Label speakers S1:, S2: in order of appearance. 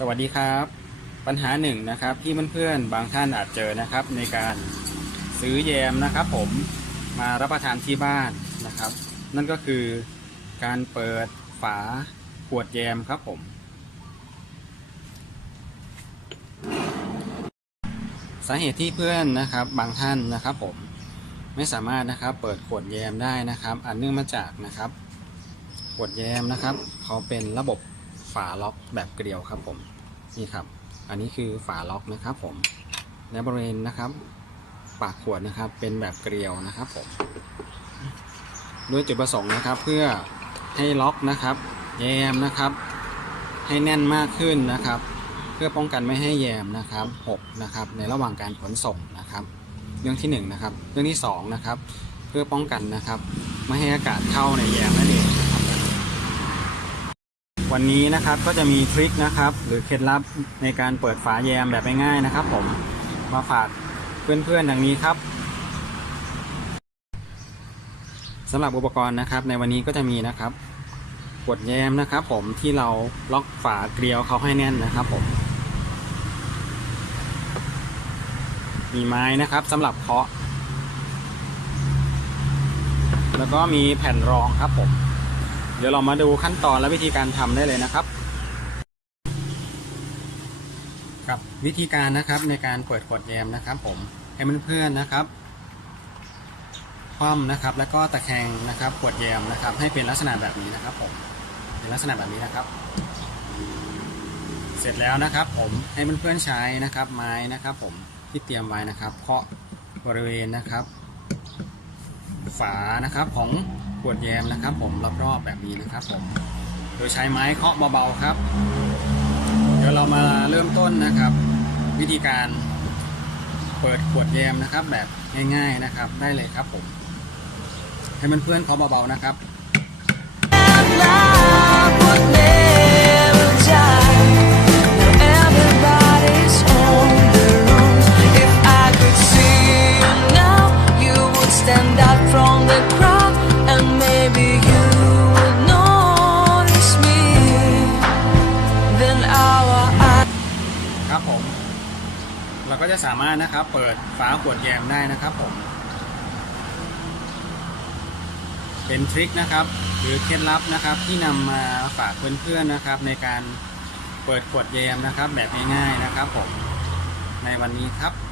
S1: สวัสดีครับ ปัญหาหนึ่งนะครับที่เพื่อนๆบางท่านอาจเจอนะครับ ในการซื้อแยมนะครับ ผมมารับประทานที่บ้านนะครับ นั่นก็คือการเปิดฝาขวดแยมครับผม สาเหตุที่เพื่อนนะครับ บางท่านนะครับ ผมไม่สามารถนะครับ เปิดขวดแยมได้นะครับ อันเนื่องมาจากนะครับ ขวดแยมนะครับ เขาเป็นระบบ ฝาล็อกแบบเกลียวครับผมนี่ครับ อันนี้คือฝาล็อกนะครับผมและบริเวณนะครับ ปากขวดนะครับ เป็นแบบเกลียวนะครับผมด้วยจุดประสงค์นะครับ เพื่อให้ล็อกนะครับแยมนะครับ ให้แน่นมากขึ้นนะครับ เพื่อป้องกันไม่ให้แยมนะครับหกนะครับ ในระหว่างการขนส่งนะครับ เรื่องที่หนึ่งนะครับ เรื่องที่สองนะครับ เพื่อป้องกันนะครับ ไม่ให้อากาศเข้าในแยมนั่นเอง วันนี้นะครับก็จะมีทริคนะครับ หรือเคล็ดลับในการเปิดฝาแยมแบบง่ายๆนะครับ ผมมาฝากเพื่อนๆดังนี้ครับสำหรับอุปกรณ์นะครับ ในวันนี้ก็จะมีนะครับขวดแยมนะครับ ผมที่เราล็อกฝาเกลียวเขาให้แน่นนะครับผมมีไม้นะครับสำหรับเคาะ แล้วก็มีแผ่นรองครับผม เดี๋ยวเรามาดูขั้นตอนและวิธีการทำได้เลยนะครับ ครับวิธีการนะครับในการเปิดขวดแยมนะครับ ผมให้เพื่อนๆนะครับคว่ำนะครับ แล้วก็ตะแคงนะครับขวดแยมนะครับ ให้เป็นลักษณะแบบนี้นะครับ ผมเป็นลักษณะแบบนี้นะครับ เสร็จแล้วนะครับ ผมให้เพื่อนๆใช้นะครับ ไม้นะครับ ผมที่เตรียมไว้นะครับ เคาะบริเวณนะครับ ฝานะครับของขวดแยมนะครับ ผมรอบๆแบบนี้นะครับผมโดยใช้ไม้เคาะเบาๆครับ เดี๋ยวเรามาเริ่มต้นนะครับ วิธีการเปิดขวดแยมนะครับ แบบง่าย ๆนะครับได้เลยครับผมให้มันเพื่อนๆเคาะเบาๆนะครับ ครับผม เราก็จะสามารถนะครับ เปิดฝาขวดแยมได้นะครับผม เป็นทริคนะครับ หรือเคล็ดลับนะครับ ที่นำมาฝากเพื่อนๆนะครับ ในการเปิดขวดแยมนะครับ แบบง่ายๆนะครับผมในวันนี้ครับ